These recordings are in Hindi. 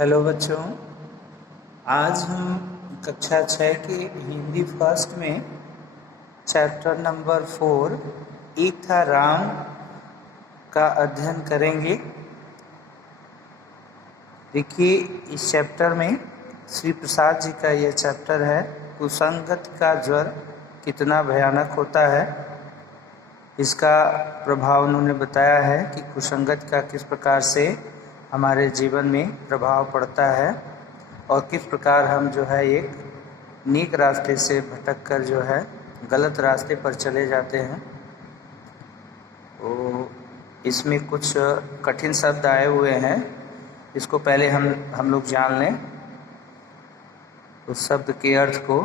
हेलो बच्चों, आज हम कक्षा 6 की हिंदी फर्स्ट में चैप्टर नंबर 4 एक था राम का अध्ययन करेंगे। देखिए, इस चैप्टर में श्री प्रसाद जी का यह चैप्टर है, कुसंगत का ज्वर कितना भयानक होता है। इसका प्रभाव उन्होंने बताया है कि कुसंगत का किस प्रकार से हमारे जीवन में प्रभाव पड़ता है और किस प्रकार हम जो है एक नेक रास्ते से भटक कर जो है गलत रास्ते पर चले जाते हैं। तो इसमें कुछ कठिन शब्द आए हुए हैं, इसको पहले हम लोग जान लें उस शब्द के अर्थ को।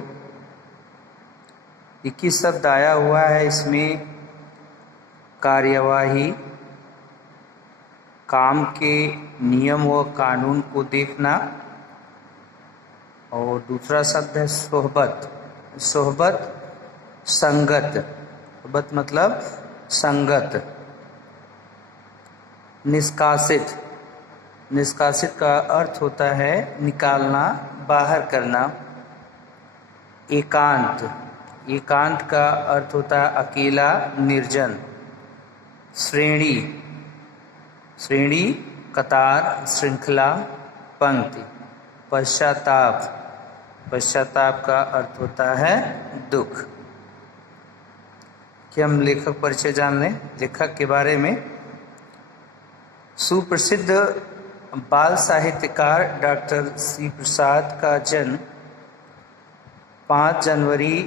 21 शब्द आया हुआ है, इसमें कार्यवाही, काम के नियम व कानून को देखना, और दूसरा शब्द है सोहबत। सोहबत संगत, सोहबत मतलब संगत। निष्कासित, निष्कासित का अर्थ होता है निकालना, बाहर करना। एकांत, एकांत का अर्थ होता है अकेला, निर्जन। श्रेणी, श्रेणी कतार, श्रृंखला, पंक्ति। पश्चाताप, पश्चाताप का अर्थ होता है दुख। कि हम लेखक परिचय जान लें लेखक के बारे में। सुप्रसिद्ध बाल साहित्यकार डॉक्टर श्री प्रसाद का जन्म 5 जनवरी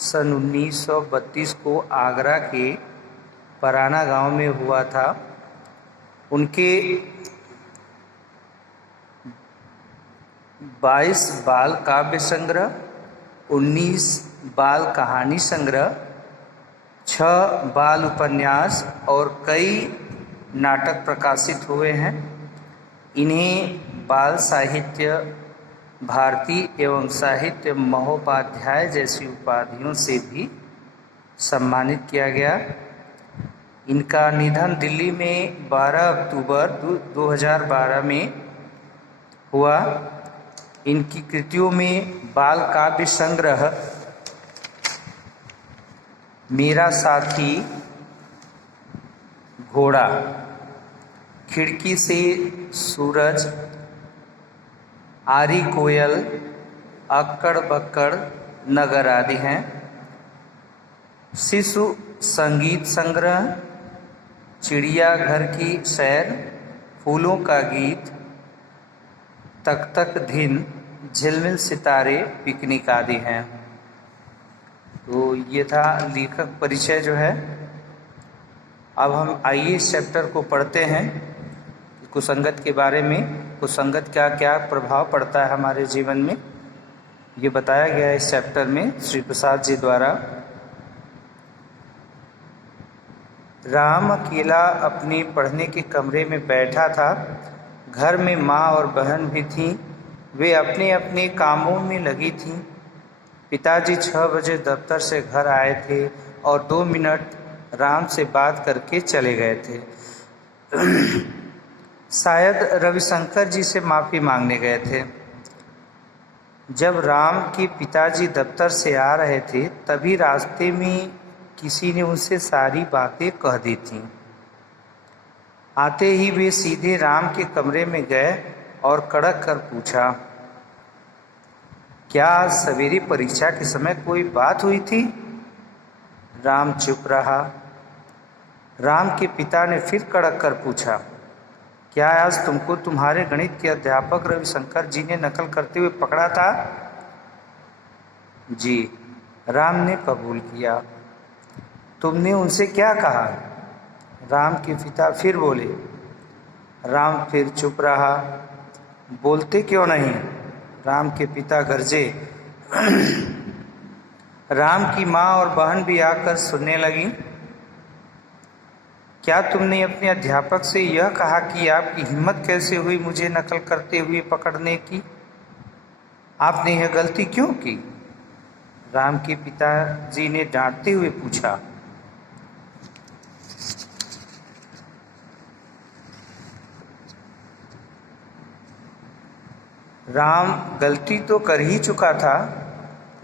सन 1932 को आगरा के पराना गांव में हुआ था। उनके 22 बाल काव्य संग्रह, 19 बाल कहानी संग्रह, 6 बाल उपन्यास और कई नाटक प्रकाशित हुए हैं। इन्हें बाल साहित्य भारती एवं साहित्य महोपाध्याय जैसी उपाधियों से भी सम्मानित किया गया। इनका निधन दिल्ली में 12 अक्टूबर 2012 में हुआ। इनकी कृतियों में बाल काव्य संग्रह मेरा साथी घोड़ा, खिड़की से सूरज, आरी कोयल, अक्कड़ बक्कड़ नगर आदि हैं। शिशु संगीत संग्रह, चिड़िया घर की सैर, फूलों का गीत, तक तक दिन, झिलमिल सितारे, पिकनिक आदि हैं। तो ये था लेखक परिचय जो है। अब हम आइए इस चैप्टर को पढ़ते हैं। कुसंगत के बारे में, कुसंगत का क्या प्रभाव पड़ता है हमारे जीवन में, ये बताया गया है इस चैप्टर में श्री प्रसाद जी द्वारा। राम अकेला अपने पढ़ने के कमरे में बैठा था। घर में माँ और बहन भी थीं। वे अपने अपने कामों में लगी थीं। पिताजी 6 बजे दफ्तर से घर आए थे और 2 मिनट राम से बात करके चले गए थे। शायद रविशंकर जी से माफ़ी मांगने गए थे। जब राम के पिताजी दफ्तर से आ रहे थे तभी रास्ते में किसी ने उनसे सारी बातें कह दी थीं। आते ही वे सीधे राम के कमरे में गए और कड़क कर पूछा, क्या आज सवेरे परीक्षा के समय कोई बात हुई थी? राम चुप रहा। राम के पिता ने फिर कड़क कर पूछा, क्या आज तुमको तुम्हारे गणित के अध्यापक रविशंकर जी ने नकल करते हुए पकड़ा था? जी, राम ने कबूल किया। तुमने उनसे क्या कहा? राम के पिता फिर बोले। राम फिर चुप रहा। बोलते क्यों नहीं? राम के पिता गरजे। राम की माँ और बहन भी आकर सुनने लगी। क्या तुमने अपने अध्यापक से यह कहा कि आपकी हिम्मत कैसे हुई मुझे नकल करते हुए पकड़ने की? आपने यह गलती क्यों की? राम के पिताजी ने डांटते हुए पूछा। राम गलती तो कर ही चुका था,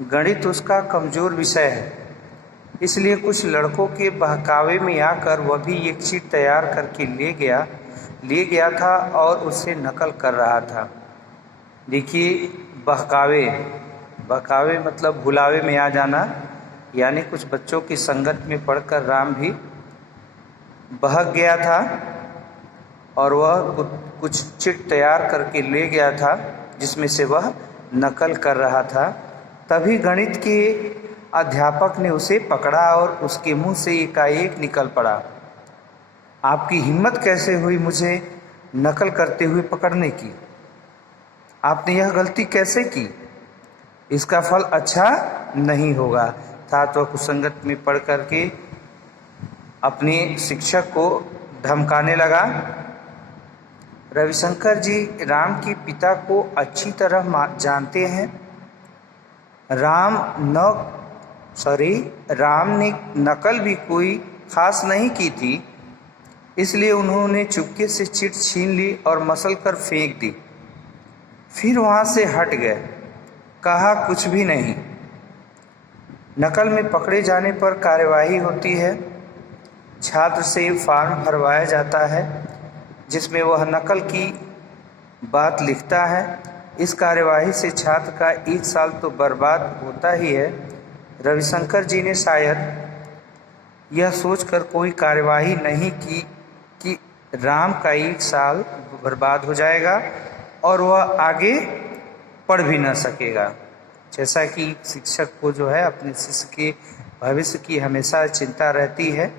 गणित उसका कमज़ोर विषय है, इसलिए कुछ लड़कों के बहकावे में आकर वह भी एक चीट तैयार करके ले गया था और उससे नकल कर रहा था। देखिए, बहकावे मतलब भुलावे में आ जाना, यानी कुछ बच्चों की संगत में पढ़कर राम भी बहक गया था और वह कुछ चिट तैयार करके ले गया था जिसमें से वह नकल कर रहा था। तभी गणित के अध्यापक ने उसे पकड़ा और उसके मुंह से एकाएक निकल पड़ा, आपकी हिम्मत कैसे हुई मुझे नकल करते हुए पकड़ने की? आपने यह गलती कैसे की? इसका फल अच्छा नहीं होगा। अर्थात वह कुसंगत में पढ़ करके अपने शिक्षक को धमकाने लगा। रविशंकर जी राम के पिता को अच्छी तरह जानते हैं। राम ने नकल भी कोई खास नहीं की थी, इसलिए उन्होंने चुपके से चिट छीन ली और मसल कर फेंक दी। फिर वहाँ से हट गए, कहा कुछ भी नहीं। नकल में पकड़े जाने पर कार्यवाही होती है। छात्र से फॉर्म भरवाया जाता है जिसमें वह नकल की बात लिखता है। इस कार्यवाही से छात्र का 1 साल तो बर्बाद होता ही है। रविशंकर जी ने शायद यह सोचकर कोई कार्यवाही नहीं की कि राम का 1 साल बर्बाद हो जाएगा और वह आगे पढ़ भी न सकेगा। जैसा कि शिक्षक को जो है अपने शिष्य के भविष्य की हमेशा चिंता रहती है,